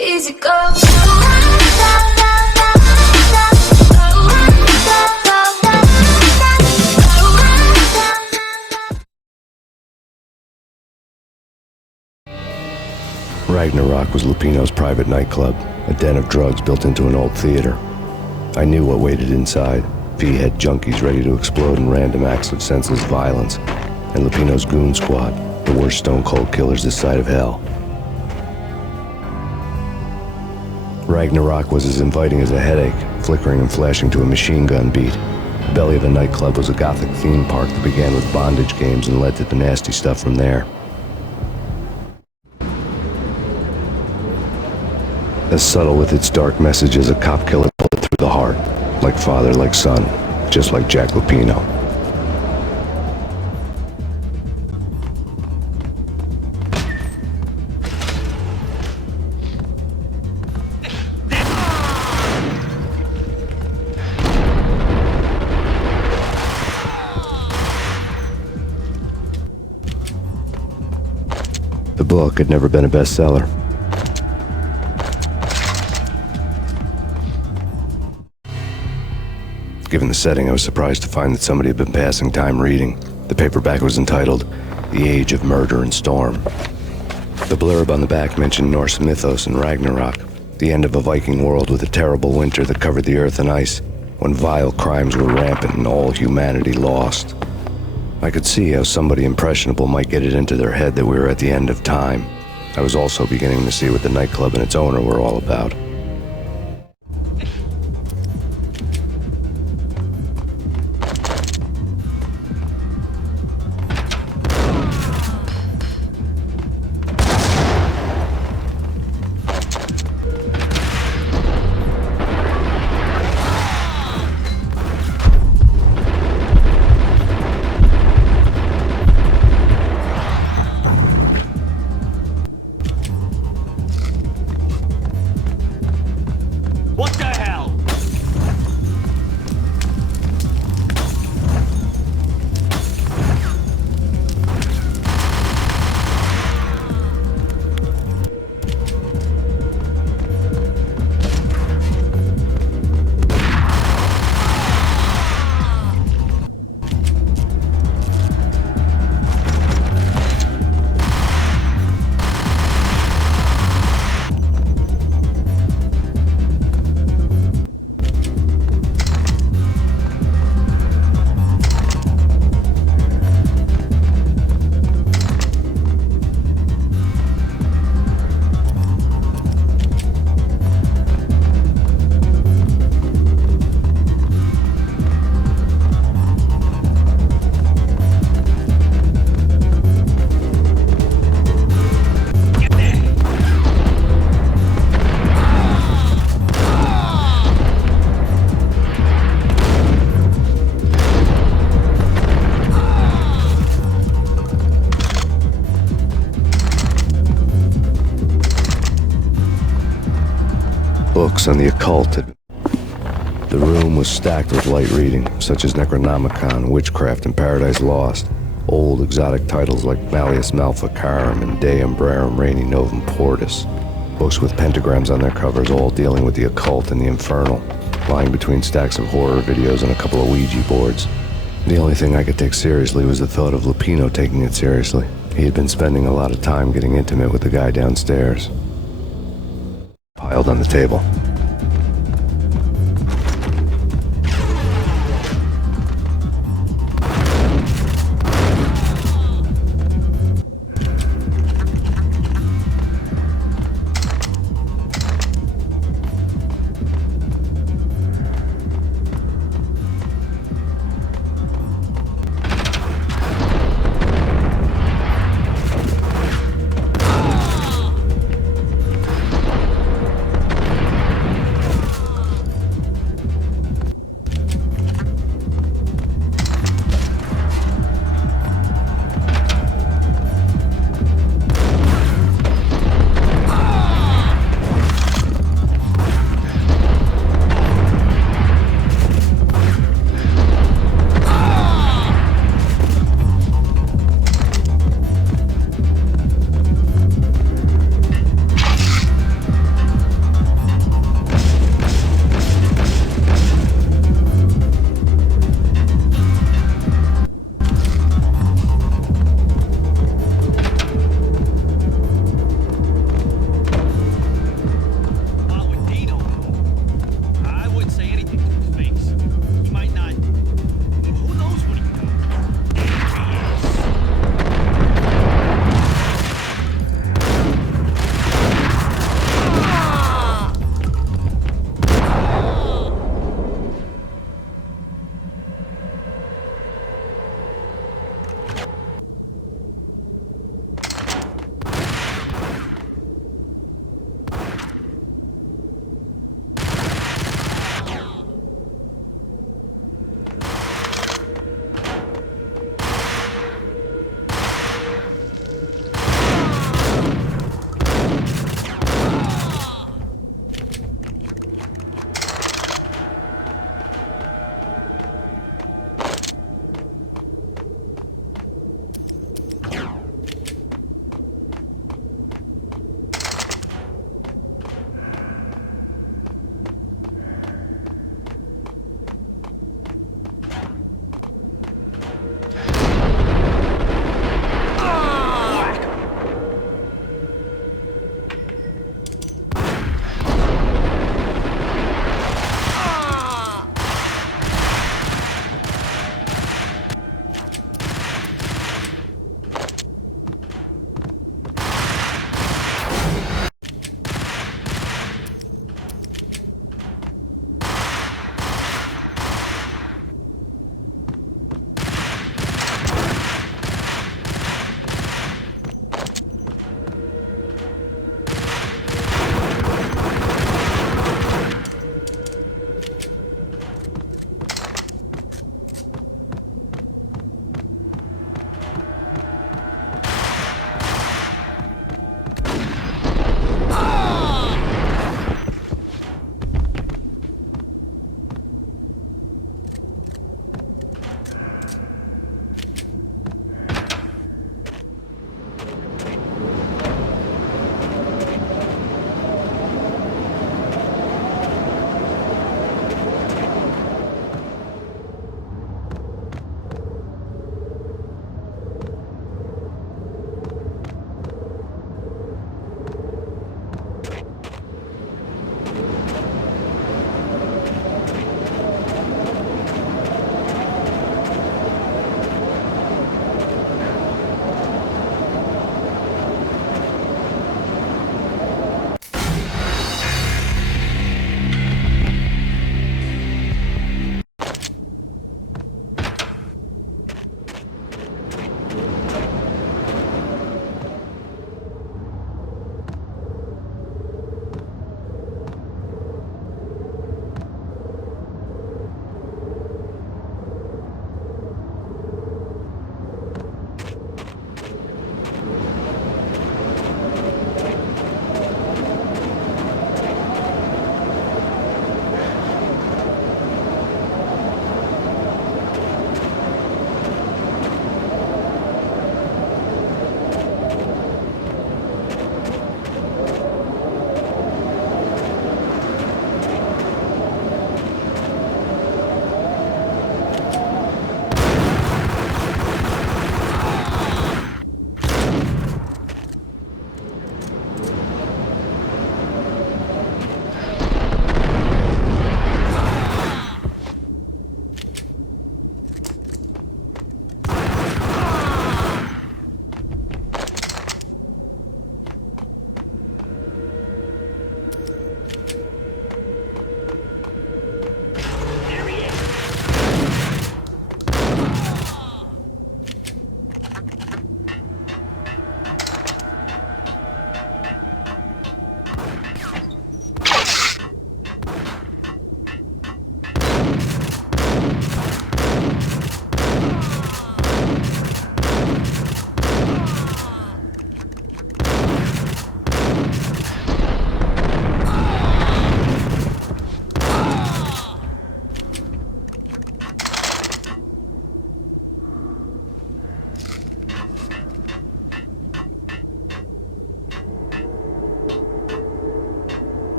Easy go. Ragnarok was Lupino's private nightclub, a den of drugs built into an old theater. I knew what waited inside. P-head junkies ready to explode in random acts of senseless violence, and Lupino's goon squad, the worst stone-cold killers this side of hell. Ragnarok was as inviting as a headache, flickering and flashing to a machine gun beat. The belly of the nightclub was a gothic theme park that began with bondage games and led to the nasty stuff from there. As subtle with its dark message as a cop killer bullet through the heart, like father, like son, just like Jack Lupino. The book had never been a bestseller. Given the setting, I was surprised to find that somebody had been passing time reading. The paperback was entitled, The Age of Murder and Storm. The blurb on the back mentioned Norse mythos and Ragnarok, the end of a Viking world with a terrible winter that covered the earth in ice, when vile crimes were rampant and all humanity lost. I could see how somebody impressionable might get it into their head that we were at the end of time. I was also beginning to see what the nightclub and its owner were all about. What the hell? Books on the occult. The room was stacked with light reading, such as Necronomicon, Witchcraft, and Paradise Lost. Old exotic titles like Malleus Maleficarum and De Umbrarum Reini Novum Portus. Books with pentagrams on their covers, all dealing with the occult and the infernal, lying between stacks of horror videos and a couple of Ouija boards. The only thing I could take seriously was the thought of Lupino taking it seriously. He had been spending a lot of time getting intimate with the guy downstairs. Piled on the table.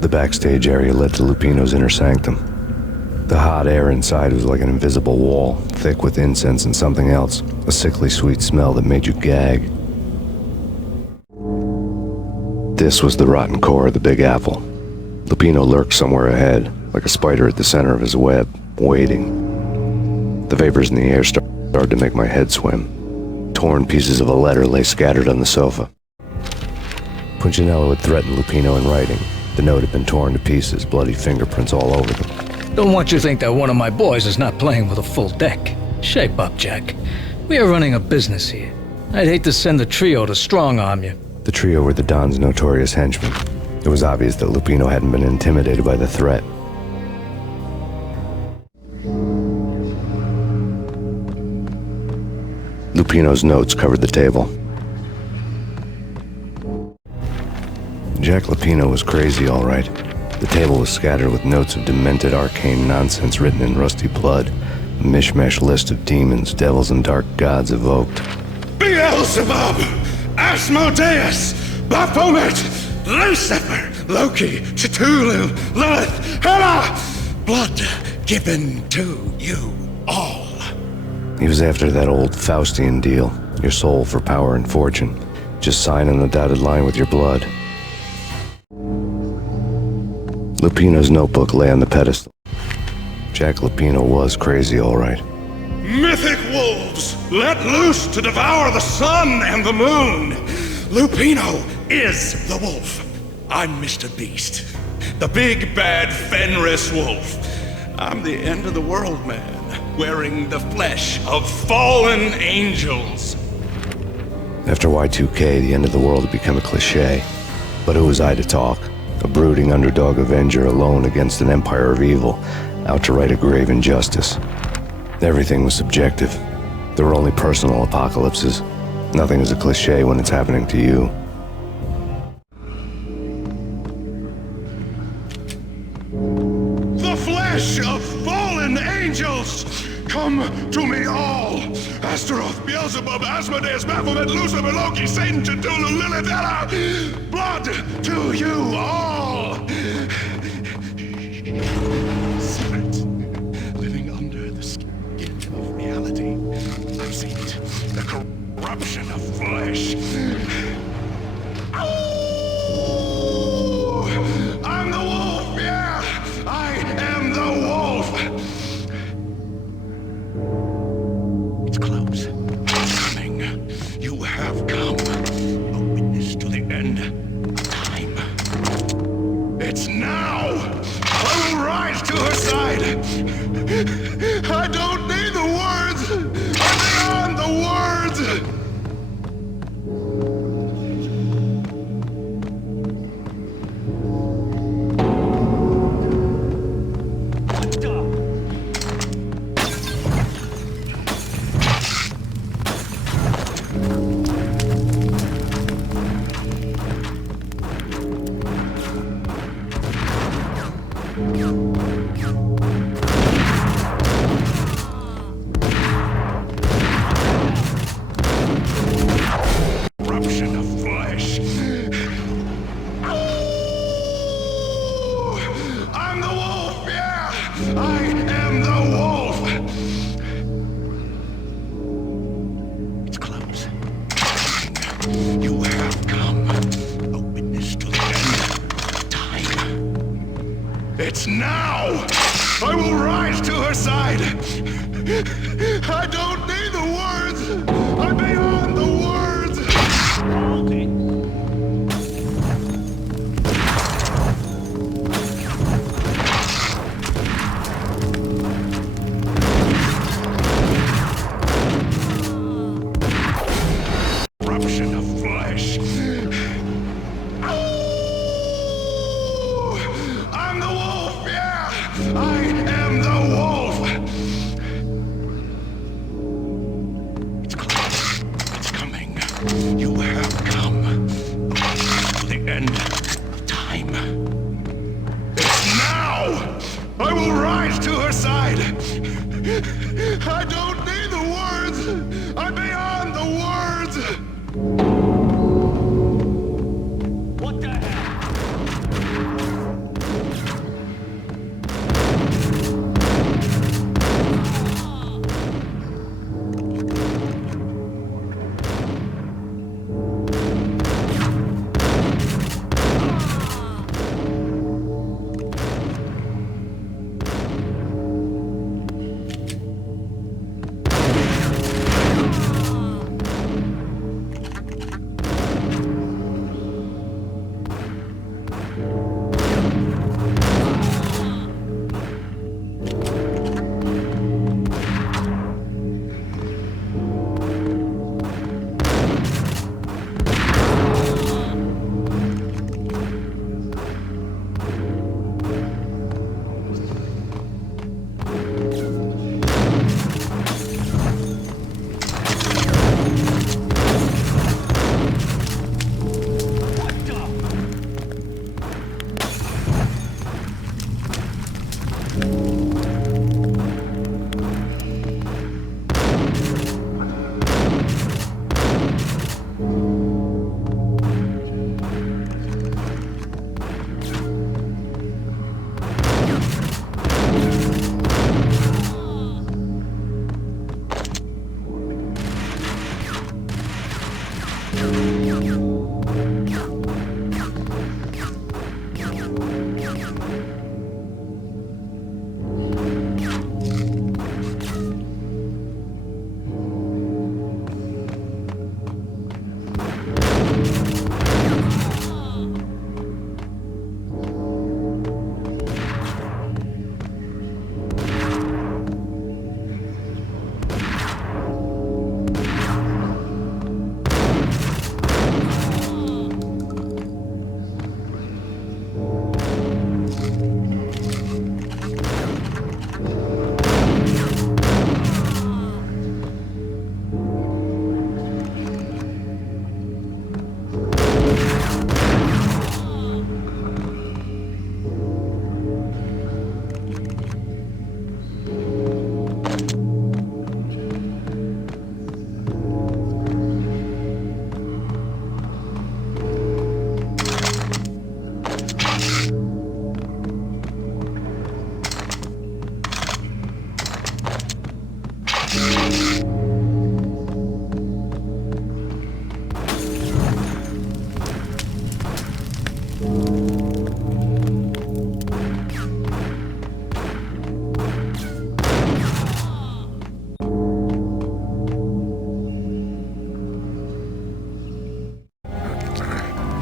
The backstage area led to Lupino's inner sanctum. The hot air inside was like an invisible wall, thick with incense and something else, a sickly sweet smell that made you gag. This was the rotten core of the Big Apple. Lupino lurked somewhere ahead, like a spider at the center of his web, waiting. The vapors in the air started to make my head swim. Torn pieces of a letter lay scattered on the sofa. Punchinello had threatened Lupino in writing. The note had been torn to pieces, bloody fingerprints all over them. Don't want you to think that one of my boys is not playing with a full deck. Shape up, Jack. We are running a business here. I'd hate to send the trio to strong-arm you. The trio were the Don's notorious henchmen. It was obvious that Lupino hadn't been intimidated by the threat. Lupino's notes covered the table. Jack Lupino was crazy, all right. The table was scattered with notes of demented arcane nonsense written in rusty blood, a mishmash list of demons, devils, and dark gods evoked. Beelzebub, Asmodeus, Baphomet, Lucifer, Loki, Cthulhu, Lilith, Hela, blood given to you all. He was after that old Faustian deal, your soul for power and fortune. Just sign on the dotted line with your blood. Lupino's notebook lay on the pedestal. Jack Lupino was crazy, all right. Mythic wolves, let loose to devour the sun and the moon. Lupino is the wolf. I'm Mr. Beast, the big bad Fenris wolf. I'm the end of the world man, wearing the flesh of fallen angels. After Y2K, the end of the world had become a cliche. But who was I to talk? A brooding underdog avenger alone against an empire of evil, out to right a grave injustice. Everything was subjective. There were only personal apocalypses. Nothing is a cliche when it's happening to you. The flesh of fallen angels, come to me all. Astaroth, Beelzebub, Asmodeus, Baphomet, Lucifer, Loki, Satan, Cthulhu, Lilith, Hela, blood to you all. Spirit, living under the skin of reality. I've seen it, the corruption of flesh. Oh, I'm the wolf, yeah, I am the wolf. It's close. It's coming. You have come. A witness to the end of time. It's now. I will rise to her side. I don't need the words. I'm beyond the words. Corruption of flesh. Oh, I'm the wolf, yeah. I am the wolf. It's close. You have come. A witness to the end of time. It's now. I will rise to her side. I don't need the words. I'm beyond the words. Corruption of flesh. Oh, I'm the wolf, yeah. I am the wolf. It's close. It's coming. You have come. To the end of time. It's now. I will rise to her side. I don't need the words. I'm beyond the words. What the hell?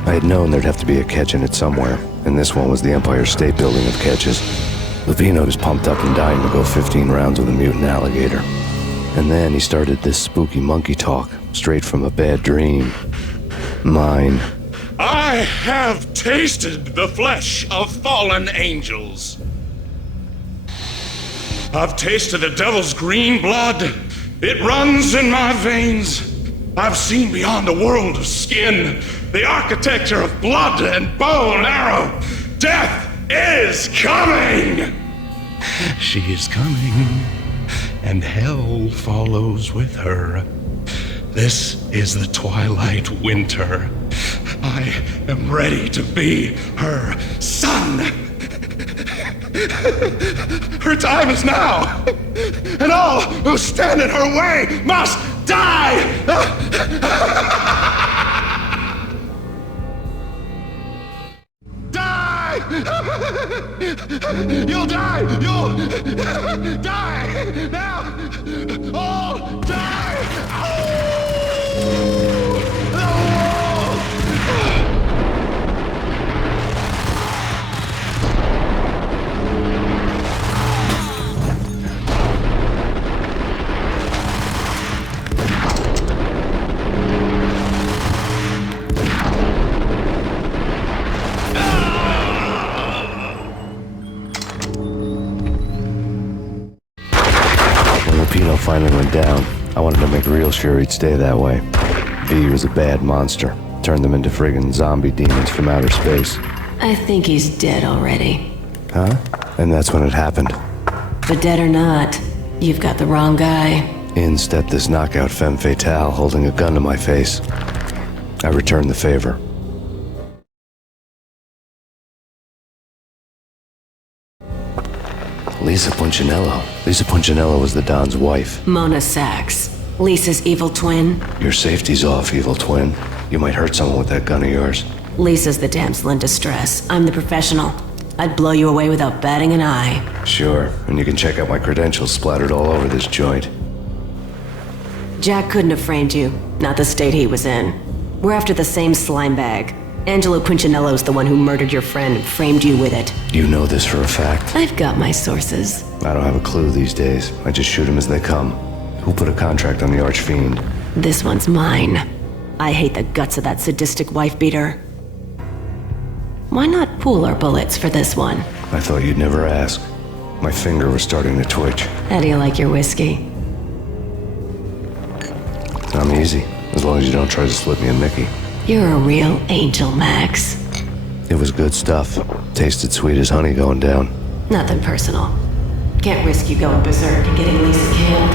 I had known there'd have to be a catch in it somewhere, and this one was the Empire State Building of catches. Levino was pumped up and dying to go 15 rounds with a mutant alligator. And then he started this spooky monkey talk, straight from a bad dream. Mine. I have tasted the flesh of fallen angels. I've tasted the devil's green blood. It runs in my veins. I've seen beyond the world of skin, the architecture of blood and bow and arrow. Death is coming! She is coming, and hell follows with her. This is the twilight winter. I am ready to be her son. Her time is now, and all who stand in her way must die! Die! You'll die! You'll die! Now! All die! When finally went down, I wanted to make real sure he'd stay that way. V was a bad monster. Turned them into friggin' zombie demons from outer space. I think he's dead already. Huh? And that's when it happened. But dead or not, you've got the wrong guy. In stepped this knockout femme fatale holding a gun to my face. I returned the favor. Lisa Punchinello. Lisa Punchinello was the Don's wife. Mona Sachs, Lisa's evil twin. Your safety's off, evil twin. You might hurt someone with that gun of yours. Lisa's the damsel in distress. I'm the professional. I'd blow you away without batting an eye. Sure, and you can check out my credentials splattered all over this joint. Jack couldn't have framed you, not the state he was in. We're after the same slime bag. Angelo Punchinello's the one who murdered your friend and framed you with it. You know this for a fact. I've got my sources. I don't have a clue these days. I just shoot them as they come. Who put a contract on the Archfiend? This one's mine. I hate the guts of that sadistic wife-beater. Why not pool our bullets for this one? I thought you'd never ask. My finger was starting to twitch. How do you like your whiskey? I'm easy, as long as you don't try to slip me a Mickey. You're a real angel, Max. It was good stuff. Tasted sweet as honey going down. Nothing personal. Can't risk you going berserk and getting Lisa killed.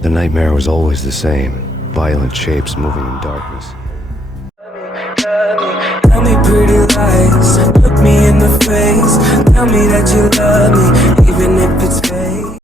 The nightmare was always the same. Violent shapes moving in darkness. Tell me pretty lies, look me in the face. Tell me that you love me, even if it's fake.